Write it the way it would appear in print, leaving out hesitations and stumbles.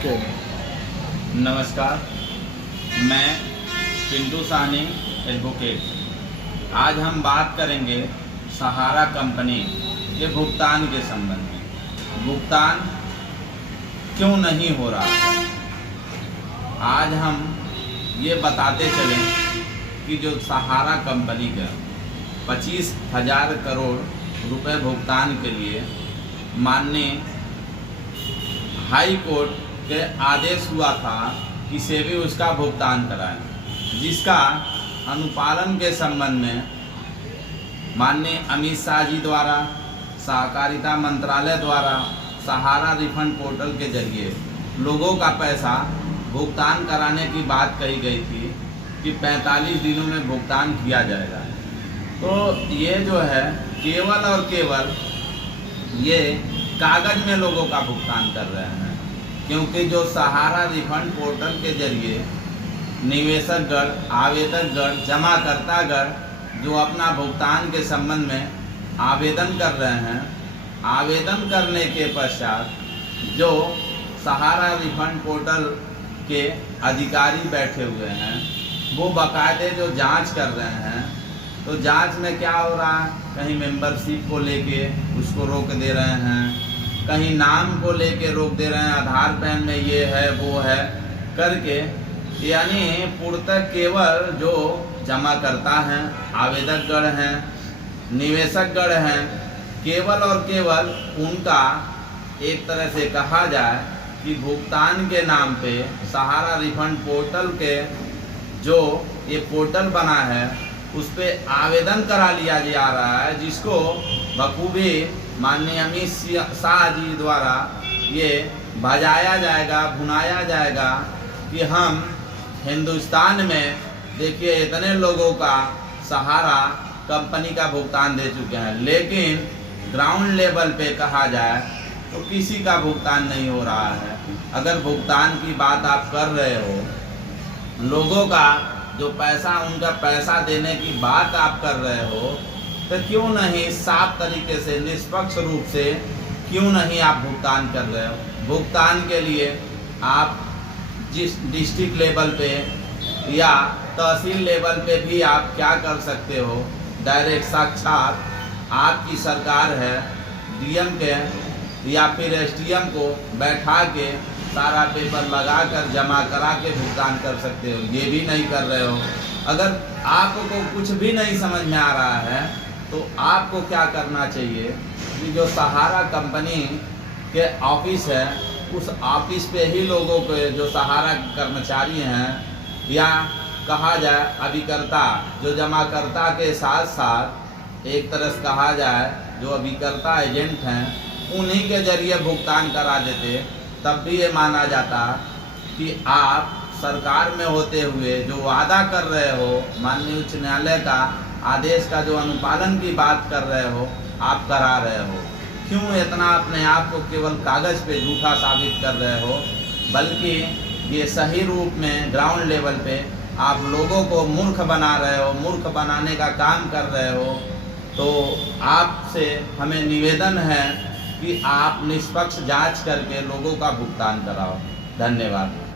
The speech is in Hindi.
ओके। नमस्कार, मैं पिंटू साहनी एडवोकेट। आज हम बात करेंगे सहारा कंपनी के भुगतान के संबंध में। भुगतान क्यों नहीं हो रहा है, आज हम ये बताते चलें कि जो सहारा कंपनी का 25,000 करोड़ रुपए भुगतान के लिए माननीय हाई कोर्ट के आदेश हुआ था कि सेबी उसका भुगतान कराए, जिसका अनुपालन के संबंध में माननीय अमित शाह जी द्वारा सहकारिता मंत्रालय द्वारा सहारा रिफंड पोर्टल के जरिए लोगों का पैसा भुगतान कराने की बात कही गई थी कि 45 दिनों में भुगतान किया जाएगा। तो ये जो है केवल और केवल ये कागज़ में लोगों का भुगतान कर रहे हैं, क्योंकि जो सहारा रिफंड पोर्टल के जरिए निवेशकगण, आवेदकगण, जमाकर्तागण जो अपना भुगतान के संबंध में आवेदन कर रहे हैं, आवेदन करने के पश्चात जो सहारा रिफंड पोर्टल के अधिकारी बैठे हुए हैं वो बाकायदे जो जांच कर रहे हैं, तो जांच में क्या हो रहा है, कहीं मेंबरशिप को लेके उसको रोक दे रहे हैं, कहीं नाम को लेके रोक दे रहे हैं, आधार पैन में ये है वो है करके, यानी पूर्णतः केवल जो जमाकर्ता हैं, आवेदकगण हैं, निवेशकगण हैं, केवल और केवल उनका एक तरह से कहा जाए कि भुगतान के नाम पे सहारा रिफंड पोर्टल के जो ये पोर्टल बना है उस पर आवेदन करा लिया जा रहा है, जिसको बखूबी माननीय अमित शाह जी द्वारा ये बजाया जाएगा, भुनाया जाएगा कि हम हिंदुस्तान में देखिए इतने लोगों का सहारा कंपनी का भुगतान दे चुके हैं, लेकिन ग्राउंड लेवल पे कहा जाए तो किसी का भुगतान नहीं हो रहा है। अगर भुगतान की बात आप कर रहे हो, लोगों का जो पैसा, उनका पैसा देने की बात आप कर रहे हो, तो क्यों नहीं साफ तरीके से, निष्पक्ष रूप से क्यों नहीं आप भुगतान कर रहे हो। भुगतान के लिए आप जिस डिस्ट्रिक्ट लेवल पे या तहसील लेवल पे भी आप क्या कर सकते हो, डायरेक्ट साक्षात आपकी सरकार है, डीएम के या फिर एसडीएम को बैठा के सारा पेपर लगा कर जमा करा के भुगतान कर सकते हो। ये भी नहीं कर रहे हो। अगर आपको कुछ भी नहीं समझ में आ रहा है तो आपको क्या करना चाहिए कि जो सहारा कंपनी के ऑफिस है, उस ऑफिस पे ही लोगों के जो सहारा कर्मचारी हैं, या कहा जाए अभिकर्ता, जो जमाकर्ता के साथ साथ एक तरह से कहा जाए जो अभिकर्ता एजेंट हैं, उन्हीं के जरिए भुगतान करा देते, तब भी ये माना जाता कि आप सरकार में होते हुए जो वादा कर रहे हो, माननीय उच्च न्यायालय का आदेश का जो अनुपालन की बात कर रहे हो, आप करा रहे हो। क्यों इतना अपने आप को केवल कागज़ पे झूठा साबित कर रहे हो, बल्कि ये सही रूप में ग्राउंड लेवल पे आप लोगों को मूर्ख बना रहे हो, मूर्ख बनाने का काम कर रहे हो। तो आपसे हमें निवेदन है कि आप निष्पक्ष जांच करके लोगों का भुगतान कराओ। धन्यवाद।